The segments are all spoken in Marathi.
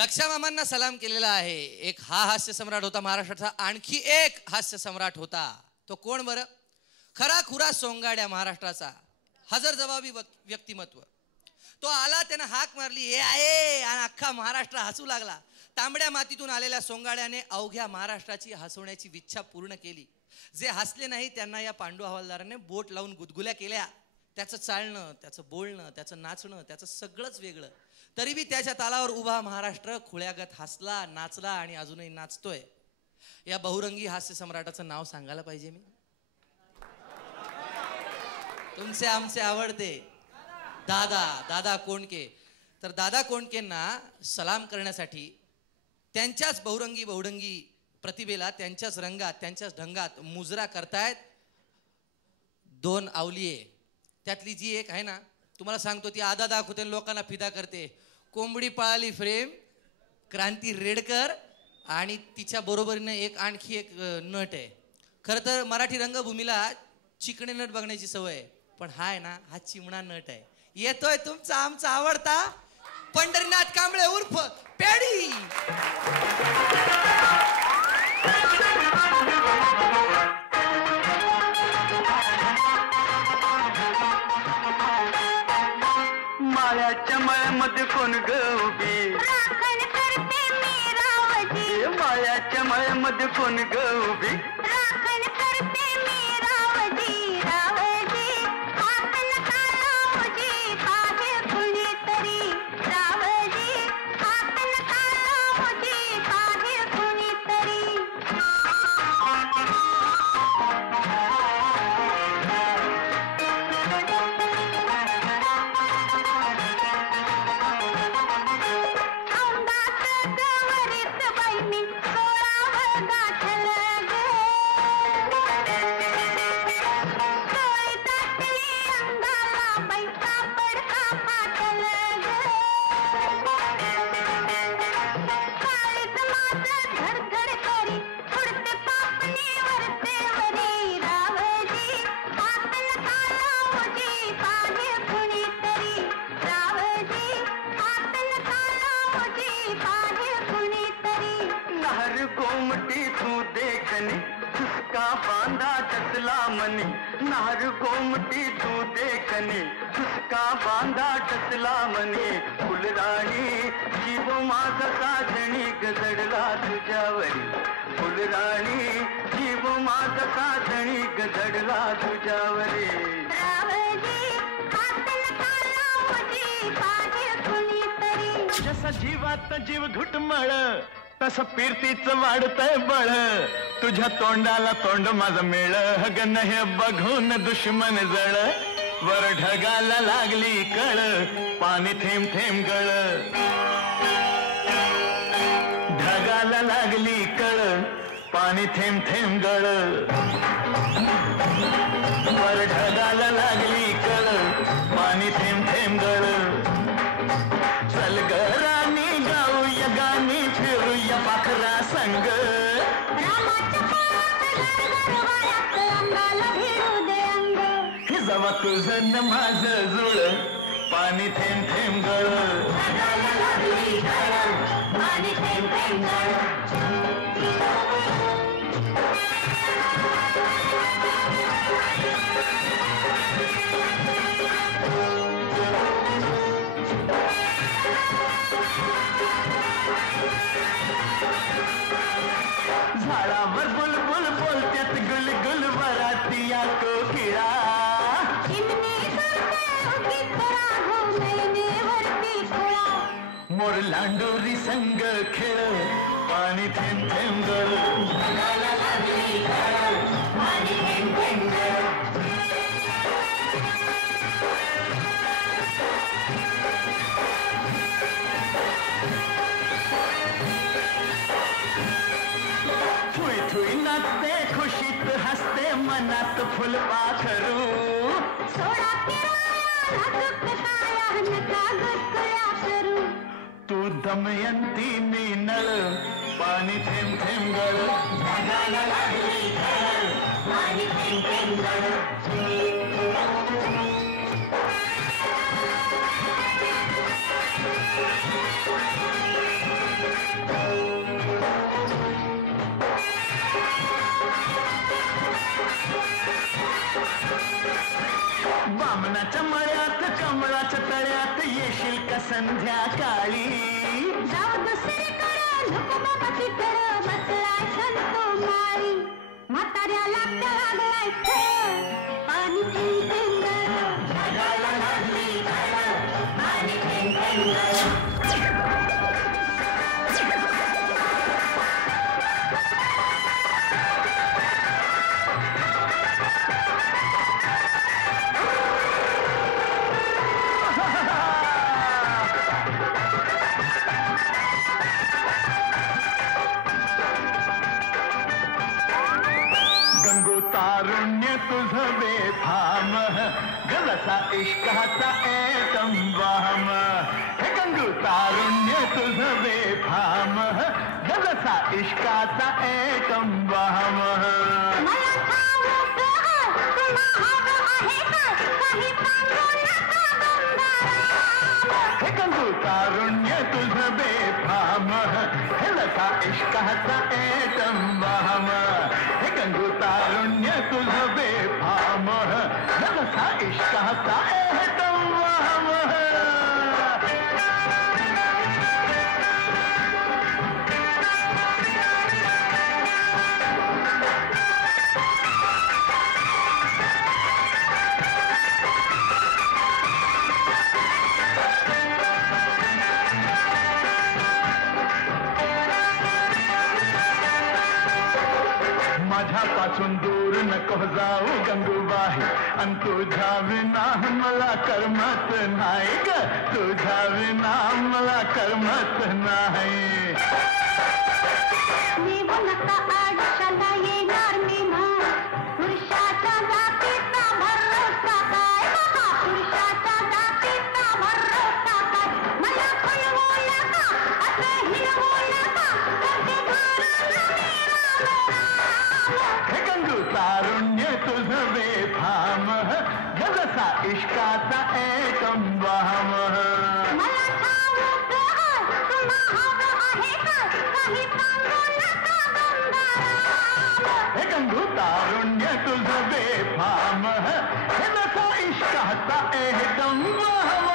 लक्षा मामांना सलाम केलेला आहे. एक हा हास्य सम्राट होता महाराष्ट्राचा. आणखी एक हास्य सम्राट होता. तो कोण बरं? खरा खुरा सोंगाड्या महाराष्ट्राचा हजरजबाबी व्यक्तिमत्व. तो आला, त्यानं हाक मारली, हे आहे, आणि अख्खा महाराष्ट्र हसू लागला. तांबड्या मातीतून आलेल्या सोंगाड्याने अवघ्या महाराष्ट्राची हसवण्याची इच्छा पूर्ण केली. जे हसले नाही त्यांना या पांडू हवालदाराने बोट लावून गुदगुल्या केल्या. त्याचं चालणं, त्याचं बोलणं, त्याचं नाचणं, त्याचं सगळंच वेगळं. तरी बी त्याच्या तालावर उभा महाराष्ट्र खुळ्यागत हसला, नाचला आणि अजूनही नाचतोय. या बहुरंगी हास्य सम्राटाचं नाव सांगायला पाहिजे मी. तुमचे आमचे आवडते दादा कोंडके. तर दादा कोंडकेंना सलाम करण्यासाठी त्यांच्याच बहुरंगी प्रतिभेला त्यांच्याच रंगात, त्यांच्याच ढंगात मुजरा करतायत दोन आवलिये. त्यातली जी एक आहे ना, तुम्हाला सांगतो, ती आधा दाखवते, लोकांना फिदा करते. कोंबडी पळाली फ्रेम, क्रांती रेडकर, आणि तिच्या बरोबरीने आणखी एक नट आहे. खरं तर मराठी रंगभूमीला चिकणे नट बघण्याची सवय आहे, पण हा आहे ना, हा चिमणा नट आहे. येतोय तुमचा आमचा आवडता पंढरीनाथ कांबळे उर्फ पेडी. मायाच्या मळ्यामध्ये कोण ग उभी, राखण करते मी रावजी. मायाच्या मळ्यामध्ये कोण ग उभी, राखण करते मी रावजी. रावजी हात नका लावजी, पाहे कुणीतरी. रावजी हात नका लावजी, पाहे कुणीतरी. नार गोमटी तू देखनी, उसका बांधा टसला मनी. फुलराणी जीव माझा साजणी गजडला तुझ्यावरी. फुलराणी जीव माझा साजणी गजडला तुझ्यावरी. जसा जीवात जीव घुटमळ, तसं कीर्तीचं वाढतंय बळ. तुझ्या तोंडाला तोंड माझं मेळ, हगन हे बघून दुश्मन जळ. वर ढगाला लागली कळ, पाणी थेंब थेंब गळ. ढगाला लागली कळ, पाणी थेंब थेंब गळ. वर ढगाला लागली कळ, पाणी थेंब थेंब गळ. चल ग राणी गाऊया गाणी, फिरूया पाखरा संग. जवा तुझं न माझं जुळ, पाणी थेंब थेंब गळ. पाणी थेंब थेंब गळ. झाडावर बुलबुल बोलत्यात गुलगुल, वरातिया कोकिळा. मोर लांडोरी संग खेळ, पाणी थेंब थेंब गळ. पाणी थेंब थेंब गळ. थुई थुई नाचते, खुशीत हसते, मनात फुलपाखरू. तू दमयंती मी नळ, पाणी थेंब थेंब गळ. पाणी थेंब थेंब गळ. का संध्याकाळी जाऊ दुसरीकडं नको बाबा तिकडं बसला संतो माळी म्हाताऱ्याला त्या लागलाय खेळ पाणी थेंब थेंब जगाला लागली झाडं पाणी थेंब थेंब गंगू तारुण्य तुझं बेफाम गलसा इश्काचा एटम वाम हे गंगू तारुण्य तुझं बेफाम गलसा इश्काचा एटम वाम मला ठाऊक तुला हवं आहे का काही सांगू नका गंगाराम हे गंगू तारुण्य तुझं बेफाम गलसा इश्काचा एटम वाम हे गंगू तारुण्य तुझं बेफाम गलसा इश्काचा एटम वाम माझ्यापासून दूर नको जाऊ गंगूबाई अन तुझ्या विना मला करमत नाही ग तुझ्या विना मला करमत नाही मी नका आयुष्याला येणार मी पुरुषाच्या जातीचा भरोसा काय बाबा पुरुषाच्या जातीचा भरोसा काय मला खुलवू नका असं हिरवू नका हे गंगू तारुण्य तुझं बेफाम गलसा इश्काचा एकम वाम मला ठाऊक तुला हवं आहे का काही सांगू नका गंगाराम हे गंगू तारुण्य तुझं बेफाम गलसा इश्काचा एकम वाम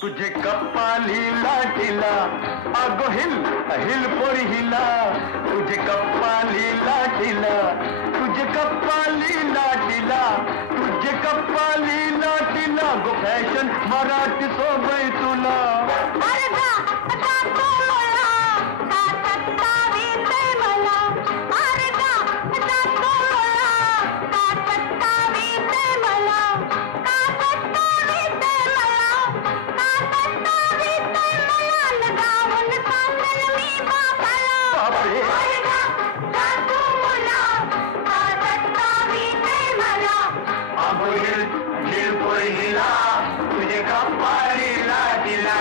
तुझे कप्पाली लाटीला अगो हिल हिल पोरी हिला तुझे कप्पाली लाटीला तुझे कप्पाली लाटीला तुझे कप्पाली लाटीला गो फॅशन मराठी सोबई तुला अर्धा जातो मला का सत्तावी ते मला अर्धा जातो मला का सत्तावी ते मला का सत्तावी ते मला का सत्तावी ते मला लगावून सांगेल मी बापाला बापरे. अर्धा जातो मला का सत्तावी ते मला अगो हिल हिल पोरी हिला तुझे कप्पाली लाटीला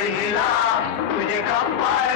तुझे कप्पाली